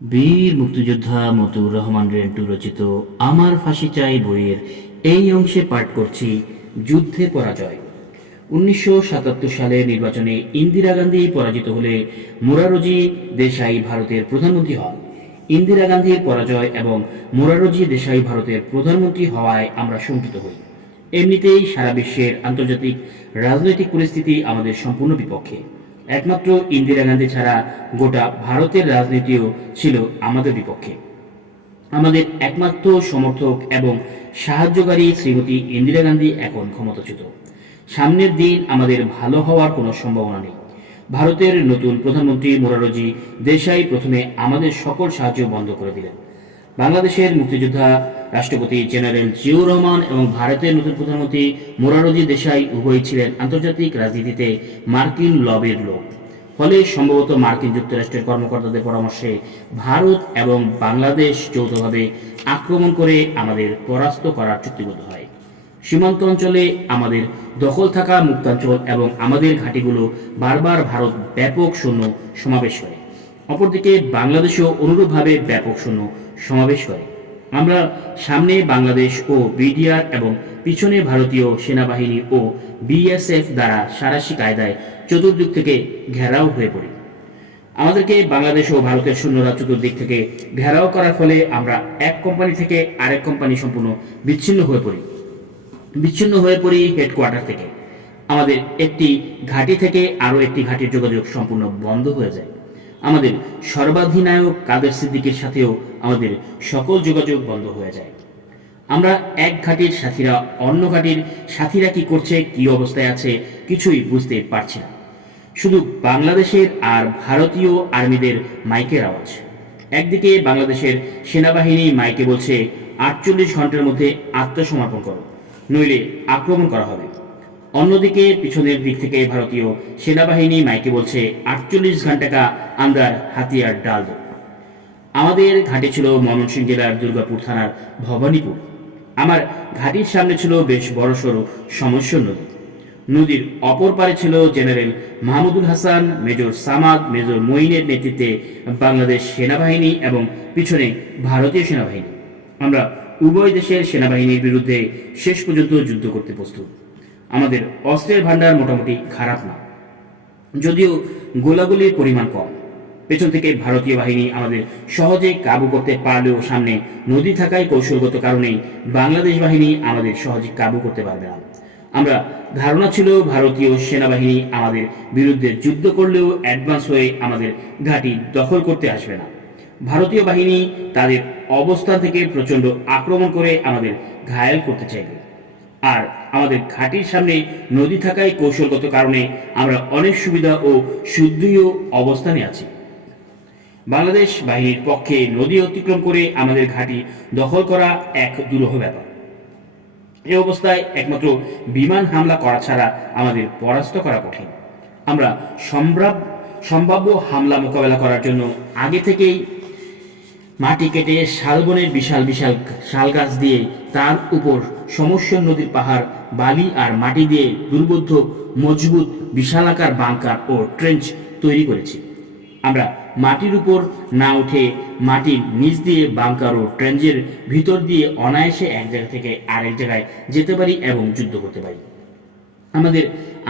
বীর মুক্তিযোদ্ধা মতুর রহমান রেন্টু রচিত আমার ফাঁসি চাই বইয়ের এই অংশে পাঠ করছি যুদ্ধে পরাজয়। উনিশশো সাতাত্তর সালে নির্বাচনে ইন্দিরা গান্ধী পরাজিত হলে মোরারজি দেশাই ভারতের প্রধানমন্ত্রী হন। ইন্দিরা গান্ধীর পরাজয় এবং মোরারজি দেশাই ভারতের প্রধানমন্ত্রী হওয়ায় আমরা শঙ্কিত হই। এমনিতেই সারা বিশ্বের আন্তর্জাতিক রাজনৈতিক পরিস্থিতি আমাদের সম্পূর্ণ বিপক্ষে। একমাত্র ইন্দিরা গান্ধী ছাড়া গোটা ভারতের রাজনীতিও ছিল আমাদের বিপক্ষে। আমাদের একমাত্র সমর্থক এবং সাহায্যকারী শ্রীমতী ইন্দিরা গান্ধী এখন ক্ষমতাচ্যুত। সামনের দিন আমাদের ভালো হওয়ার কোনো সম্ভাবনা নেই। ভারতের নতুন প্রধানমন্ত্রী মোরারজি দেশাই প্রথমে আমাদের সকল সাহায্য বন্ধ করে দিলেন। বাংলাদেশের মুক্তিযোদ্ধা রাষ্ট্রপতি জেনারেল জিয়াউর রহমান এবং ভারতের নতুন প্রধানমন্ত্রী মোরারজি দেশাই উভয়ই ছিলেন আন্তর্জাতিক রাজনীতিতে মার্কিন লবির লোক। ফলে সম্ভবত মার্কিন যুক্তরাষ্ট্রের কর্মকর্তাদের পরামর্শে ভারত এবং বাংলাদেশ যৌথভাবে আক্রমণ করে আমাদের পরাস্ত করার চুক্তিবদ্ধ হয়। সীমান্ত অঞ্চলে আমাদের দখল থাকা মুক্তাঞ্চল এবং আমাদের ঘাঁটিগুলো বারবার ভারত ব্যাপক সৈন্য সমাবেশ করে। অপরদিকে বাংলাদেশও অনুরূপভাবে ব্যাপক সৈন্য সমাবেশ করে। আমরা সামনে বাংলাদেশ ও বিডিআর এবং পিছনে ভারতীয় সেনাবাহিনী ও বিএসএফ দ্বারা সারাশি কায়দায় চতুর্দিক থেকে ঘেরাও হয়ে পড়ি। আমাদেরকে বাংলাদেশ ও ভারতের সৈন্যরা চতুর্দিক থেকে ঘেরাও করার ফলে আমরা এক কোম্পানি থেকে আরেক কোম্পানি সম্পূর্ণ বিচ্ছিন্ন হয়ে পড়ি। বিচ্ছিন্ন হয়ে পড়ি হেডকোয়ার্টার থেকে। আমাদের একটি ঘাঁটি থেকে আরও একটি ঘাঁটির যোগাযোগ সম্পূর্ণ বন্ধ হয়ে যায়। আমাদের সর্বাধিনায়ক কাদের সিদ্দিকের সাথেও আমাদের সকল যোগাযোগ বন্ধ হয়ে যায়। আমরা এক ঘাটির সাথীরা অন্য ঘাটির সাথীরা কি করছে, কি অবস্থায় আছে, কিছুই বুঝতে পারছি না। শুধু বাংলাদেশের আর ভারতীয় আর্মিদের মাইকের আওয়াজ। একদিকে বাংলাদেশের সেনাবাহিনী মাইকে বলছে, আটচল্লিশ ঘণ্টার মধ্যে আত্মসমর্পণ করো, নইলে আক্রমণ করা হবে। অন্যদিকে পিছনের দিক থেকে ভারতীয় সেনাবাহিনী মাইকে বলছে, আটচল্লিশ ঘণ্টা কা আন্দার হাতিয়ার ডাল আমাদের ঘাটে ছিল ময়মনসিংহ জেলার দুর্গাপুর থানার ভবানীপুর। আমার ঘাটির সামনে ছিল বেশ বড়সড় সমস্য নদী। নদীর অপর পারে ছিল general Mahmudul Hasan, major Samad, major মঈনের নেতৃত্বে বাংলাদেশ সেনাবাহিনী এবং পিছনে ভারতীয় সেনাবাহিনী। আমরা উভয় দেশের সেনাবাহিনীর বিরুদ্ধে শেষ পর্যন্ত যুদ্ধ করতে প্রস্তুত। আমাদের অস্ত্রের ভাণ্ডার মোটামুটি খারাপ না। যদিও গোলাগুলির পরিমাণ কম। পেছন থেকে ভারতীয় বাহিনী আমাদের সহজে কাবু করতে পারলেও সামনে নদী থাকায় কৌশলগত কারণে বাংলাদেশ বাহিনী আমাদের সহজে কাবু করতে পারবে না। আমরা ধারণা ছিল ভারতীয় সেনাবাহিনী আমাদের বিরুদ্ধে যুদ্ধ করলেও অ্যাডভান্স হয়ে আমাদের ঘাঁটি দখল করতে আসবে না। ভারতীয় বাহিনী তাদের অবস্থান থেকে প্রচণ্ড আক্রমণ করে আমাদের ঘায়েল করতে চাইবে। আর আমাদের ঘাটির সামনে নদী থাকায় কৌশলগত কারণে আমরা অনেক সুবিধা ও শুদ্ধীয় অবস্থানে আছি। বাংলাদেশ বাহিনীর পক্ষে নদী অতিক্রম করে আমাদের ঘাঁটি দখল করা এক দুরূহ ব্যাপার। এ অবস্থায় একমাত্র বিমান হামলা করা ছাড়া আমাদের পরাস্ত করা কঠিন। আমরা সম্ভাব্য হামলা মোকাবেলা করার জন্য আগে থেকেই মাটি কেটে শালবনের বিশাল বিশাল শাল গাছ দিয়ে তার উপর সমস্য নদীর পাহাড়, বালি আর মাটি দিয়ে দুর্বোধ্য, মজবুত বিশালাকার বাংকার ও ট্রেঞ্চ তৈরি করেছি। আমরা মাটির উপর না উঠে মাটির নিচ দিয়ে বাংকার ও ট্রেঞ্চের ভিতর দিয়ে অনায়াসে এক জায়গা থেকে আরেক জায়গায় যেতে পারি এবং যুদ্ধ করতে পারি। আমাদের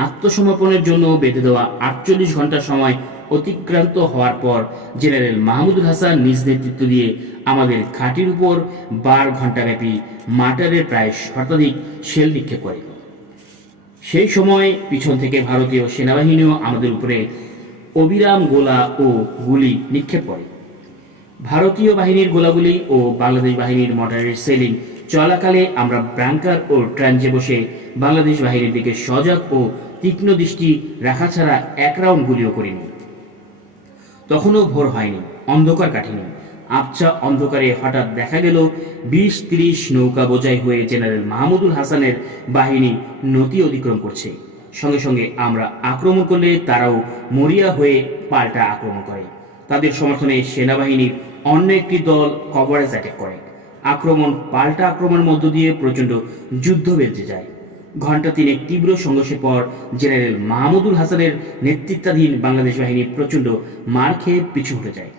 আত্মসমর্পণের জন্য বেঁধে দেওয়া আটচল্লিশ ঘণ্টা সময় অতিক্রান্ত হওয়ার পর জেনারেল মাহমুদুল হাসান নিজ নেতৃত্ব দিয়ে আমাদের ঘাটির উপর বার ঘন্টাব্যাপী মার্টারের প্রায় শতাধিক শেল নিক্ষেপ করে। সেই সময় পিছন থেকে ভারতীয় সেনাবাহিনীও আমাদের উপরে অবিরাম গোলা ও গুলি নিক্ষেপ করে। ভারতীয় বাহিনীর গোলাগুলি ও বাংলাদেশ বাহিনীর মর্টারের সেলিং চলাকালে আমরা ব্রাঙ্কার ও ট্রাঞ্জে বসে বাংলাদেশ বাহিনীর দিকে সজাগ ও তীক্ষ্ণ দৃষ্টি রাখা ছাড়া এক রাউন্ড গুলিও করিনি। তখনও ভোর হয়নি, অন্ধকার কাটেনি। আবছা অন্ধকারে হঠাৎ দেখা গেল, বিশ তিরিশ নৌকা বোঝাই হয়ে জেনারেল মাহমুদুল হাসানের বাহিনী নদী অতিক্রম করছে। সঙ্গে সঙ্গে আমরা আক্রমণ করলে তারাও মরিয়া হয়ে পাল্টা আক্রমণ করে। তাদের সমর্থনে সেনাবাহিনীর অন্য একটি দল কভারেজ অ্যাটাক করে। আক্রমণ পাল্টা আক্রমণের মধ্য দিয়ে প্রচণ্ড যুদ্ধ বেঁধে যায়। ঘণ্টা তিনেক তীব্র সংঘর্ষের পর জেনারেল মাহমুদুল হাসানের নেতৃত্বাধীন বাংলাদেশ বাহিনী প্রচণ্ড মার খেয়ে পিছু হটে যায়।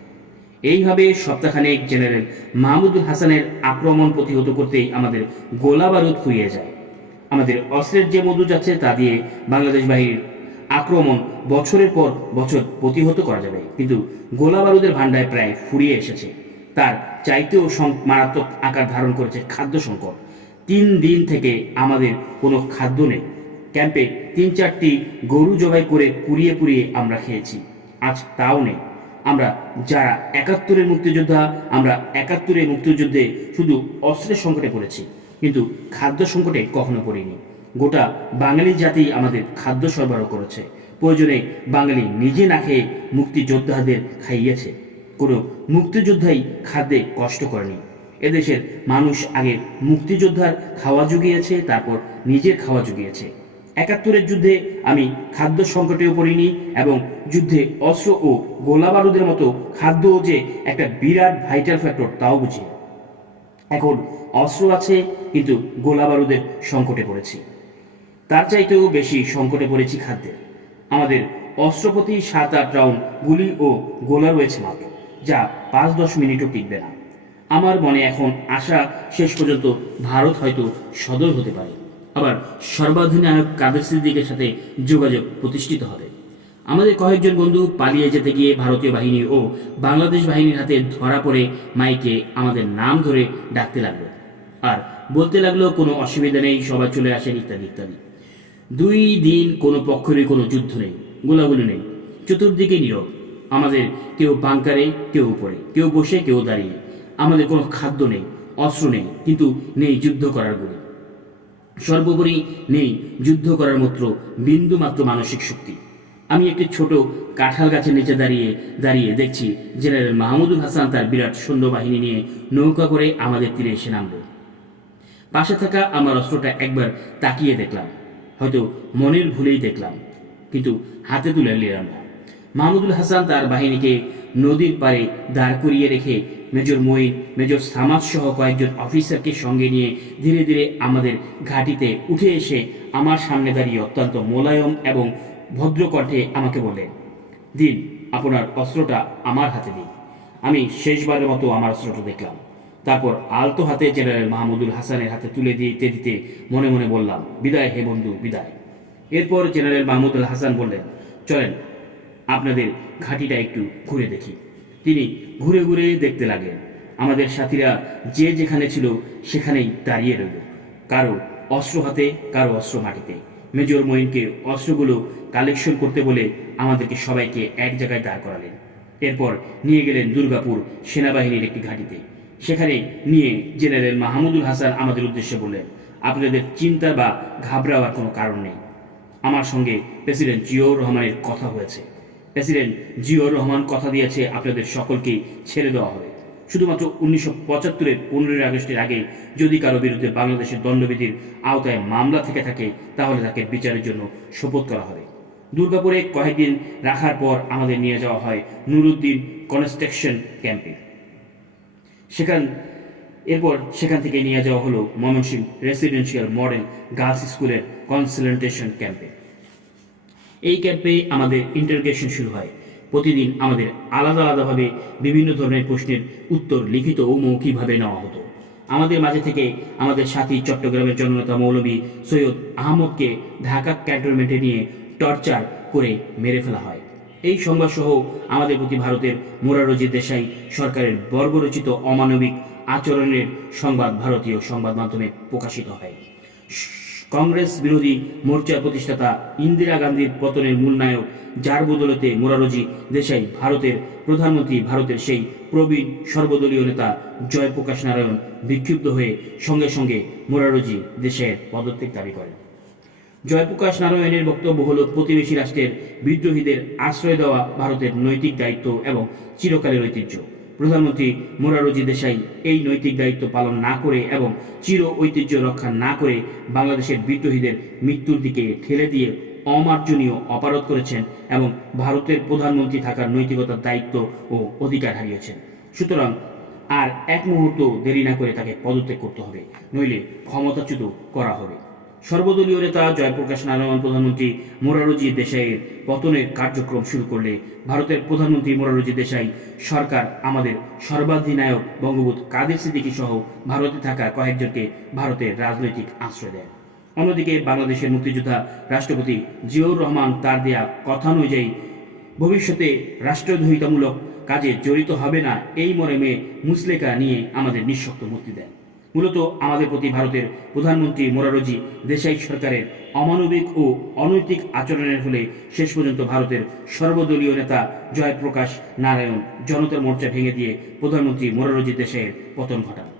এইভাবে সপ্তাহখানেক জেনারেল মাহমুদুল হাসানের আক্রমণ প্রতিহত করতেই আমাদের গোলা বারুদ ফুরিয়ে যায়। আমাদের অস্ত্রের যে মজুদ আছে তা দিয়ে বাংলাদেশ বাহিনীর আক্রমণ বছরের পর বছর প্রতিহত করা যাবে। কিন্তু গোলা বারুদের ভান্ডায় প্রায় ফুরিয়ে এসেছে। তার চাইতেও মারাত্মক আকার ধারণ করেছে খাদ্য সংকট। তিন দিন থেকে আমাদের কোনো খাদ্য নেই। ক্যাম্পে তিন চারটি গরু জবাই করে পুড়িয়ে পুড়িয়ে আমরা খেয়েছি। আজ তাও নেই। আমরা যারা একাত্তরের মুক্তিযোদ্ধা, আমরা একাত্তরের মুক্তিযুদ্ধে শুধু অস্ত্রের সংকটে পড়েছি, কিন্তু খাদ্য সংকটে কখনো পড়িনি। গোটা বাঙালি জাতি আমাদের খাদ্য সরবরাহ করেছে। প্রয়োজনে বাঙালি নিজে না খেয়ে মুক্তিযোদ্ধাদের খাইয়েছে। কোনো মুক্তিযোদ্ধাই খাদ্যে কষ্ট করেনি। এদেশের মানুষ আগে মুক্তিযোদ্ধার খাওয়া জুগিয়েছে, তারপর নিজের খাওয়া জুগিয়েছে। একাত্তরের যুদ্ধে আমি খাদ্য সংকটেও পড়িনি এবং যুদ্ধে অস্ত্র ও গোলা বারুদের মতো খাদ্য যে একটা বিরাট ভাইটাল ফ্যাক্টর তাও বুঝি এখন অস্ত্র আছে, কিন্তু গোলা বারুদের সংকটে পড়েছি। তার চাইতেও বেশি সংকটে পড়েছি খাদ্যের। আমাদের অস্ত্রপতি সাত আট রাউন্ড গুলি ও গোলা রয়েছে মাত্র, যা পাঁচ দশ মিনিটও টিকবে না। আমার মনে এখন আশা শেষ পর্যন্ত ভারত হয়তো সদয় হতে পারে। আবার সর্বাধিনায়ক কাদের সিদ্দিকের সাথে যোগাযোগ প্রতিষ্ঠিত হবে? আমাদের কয়েকজন বন্ধু পালিয়ে যেতে গিয়ে ভারতীয় বাহিনী ও বাংলাদেশ বাহিনীর হাতে ধরা পড়ে মাইকে আমাদের নাম ধরে ডাকতে লাগল। আর বলতে লাগল, কোনো অসুবিধা নেই, সবাই চলে আসেন, ইত্যাদি ইত্যাদি। দুই দিন কোনো পক্ষেরই কোনো যুদ্ধ নেই, গোলাগুলি নেই। চতুর্দিকে নীরব। আমাদের কেউ বাংকারে, কেউ উপরে, কেউ বসে, কেউ দাঁড়িয়ে। আমাদের কোনো খাদ্য নেই, অস্ত্র নেই, কিন্তু নেই যুদ্ধ করার গুলি। সর্বোপরি নেই যুদ্ধ করার মাত্র বিন্দু মাত্র মানসিক শক্তি। আমি একটি ছোট কাঁঠাল গাছের নিচে দাঁড়িয়ে দাঁড়িয়ে দেখছি জেনারেল মাহমুদুল হাসান তার বিরাট সৈন্যবাহিনী নিয়ে নৌকা করে আমাদের তীরে এসে নামবে পাশে থাকা আমার অস্ত্রটা একবার তাকিয়ে দেখলাম। হয়তো মনের ভুলেই দেখলাম, কিন্তু হাতে তুলে নিলাম না। মাহমুদুল হাসান তার বাহিনীকে নদীর পাড়ে দাঁড় করিয়ে রেখে মেজর মঈন, মেজর সামাদ সহ কয়েকজন অফিসারকে সঙ্গে নিয়ে ধীরে ধীরে আমাদের ঘাটিতে উঠে এসে আমার সামনে দাঁড়িয়ে অত্যন্ত মোলায়ম এবং ভদ্রকণ্ঠে আমাকে বললেন, দিন, আপনার অস্ত্রটা আমার হাতে দিন। আমি শেষবারের মতো আমার অস্ত্রটা দেখলাম। তারপর আলতো হাতে জেনারেল মাহমুদুল হাসানের হাতে তুলে দিতে দিতে মনে মনে বললাম, বিদায় হে বন্ধু, বিদায়। এরপর জেনারেল মাহমুদুল হাসান বললেন, চলেন, আপনাদের ঘাঁটিটা একটু ঘুরে দেখি। তিনি ঘুরে ঘুরে দেখতে লাগলেন। আমাদের সাথীরা যে যেখানে ছিল সেখানেই দাঁড়িয়ে রইল। কারও অস্ত্র হাতে, কারও অস্ত্র মাটিতে। মেজর মঈনকে অস্ত্রগুলো কালেকশন করতে বলে আমাদেরকে সবাইকে এক জায়গায় দাঁড় করালেন। এরপর নিয়ে গেলেন দুর্গাপুর সেনাবাহিনীর একটি ঘাঁটিতে। সেখানে নিয়ে জেনারেল মাহমুদুল হাসান আমাদের উদ্দেশ্যে বললেন, আপনাদের চিন্তা বা ঘাবড়াওয়ার কোনো কারণ নেই। আমার সঙ্গে প্রেসিডেন্ট জিয়াউর রহমানের কথা হয়েছে। প্রেসিডেন্ট জিয়াউর রহমান কথা দিয়েছে আপনাদের সকলকেই, ছেড়ে দেওয়া হবে। শুধুমাত্র উনিশশো পঁচাত্তরের পনেরোই আগস্টের আগে যদি কারও বিরুদ্ধে বাংলাদেশের দণ্ডবিধির আওতায় মামলা থেকে থাকে, তাহলে তাকে বিচারের জন্য শপথ করা হবে। দুর্গাপুরে কয়েকদিন রাখার পর আমাদের নিয়ে যাওয়া হয় নুরুদ্দিন কনস্ট্রাকশন ক্যাম্পে। সেখান, এরপর সেখান থেকে নিয়ে যাওয়া হলো ময়মনসিংহ রেসিডেন্সিয়াল মডেল গার্লস স্কুলের কনসেন্ট্রেশন ক্যাম্পে। এই ক্যাম্পে আমাদের ইন্টারগ্রেশন শুরু হয়। প্রতিদিন আমাদের আলাদা আলাদাভাবে বিভিন্ন ধরনের প্রশ্নের উত্তর লিখিত ও মৌখিকভাবে নেওয়া হতো। আমাদের মাঝে থেকে আমাদের সাথী চট্টগ্রামের জননেতা মৌলভী সৈয়দ আহমদকে ঢাকা ক্যান্টনমেন্টে নিয়ে টর্চার করে মেরে ফেলা হয়। এই সংবাদ সহ আমাদের প্রতি ভারতের মোরারজি দেশাই সরকারের বর্বরচিত অমানবিক আচরণের সংবাদ ভারতীয় সংবাদ মাধ্যমে প্রকাশিত হয়। কংগ্রেস বিরোধী মোর্চার প্রতিষ্ঠাতা ইন্দিরা গান্ধীর পতনের মূল নায়ক যার বদলতে মোরারজি দেশাই ভারতের প্রধানমন্ত্রী, ভারতের সেই প্রবীণ সর্বদলীয় নেতা জয়প্রকাশ নারায়ণ বিক্ষুব্ধ হয়ে সঙ্গে সঙ্গে মোরারজি দেশের পদত্যাগ দাবি করেন। জয়প্রকাশ নারায়ণের বক্তব্য হল, প্রতিবেশী রাষ্ট্রের বিদ্রোহীদের আশ্রয় দেওয়া ভারতের নৈতিক দায়িত্ব এবং চিরকালের ঐতিহ্য। প্রধানমন্ত্রী মোরারজি দেশাই এই নৈতিক দায়িত্ব পালন না করে এবং চির ঐতিহ্য রক্ষা না করে বাংলাদেশের বিদ্রোহীদের মৃত্যুর দিকে ঠেলে দিয়ে অমার্জনীয় অপারত করেছেন এবং ভারতের প্রধানমন্ত্রী থাকার নৈতিকতার দায়িত্ব ও অধিকার হারিয়েছেন। সুতরাং আর এক মুহূর্ত দেরি না করে তাকে পদত্যাগ করতে হবে, নইলে ক্ষমতাচ্যুত করা হবে। সর্বদলীয় নেতা জয়প্রকাশ নারায়ণ, প্রধানমন্ত্রী মোরারজি দেশাইয়ের পতনের কার্যক্রম শুরু করলে ভারতের প্রধানমন্ত্রী মোরারজি দেশাই সরকার আমাদের সর্বাধিনায়ক বঙ্গবন্ধু কাদের সিদ্দিকী সহ ভারতে থাকা কয়েকজনকে ভারতের রাজনৈতিক আশ্রয় দেয় অন্যদিকে বাংলাদেশের মুক্তিযোদ্ধা রাষ্ট্রপতি জিয়াউর রহমান তার দেয়া কথা অনুযায়ী ভবিষ্যতে রাষ্ট্রদ্রোহিতামূলক কাজে জড়িত হবে না এই মর্মে মুসলেকা নিয়ে আমাদের নিঃশক্ত মুক্তি দেন। মূলত আমাদের প্রতি ভারতের প্রধানমন্ত্রী মোরারজি দেশাই সরকারের অমানবিক ও অনৈতিক আচরণের ফলে শেষ পর্যন্ত ভারতের সর্বদলীয় নেতা জয়প্রকাশ নারায়ণ জনতার মোর্চা ভেঙে দিয়ে প্রধানমন্ত্রী মোরারজি দেশাইয়ের পতন ঘটান।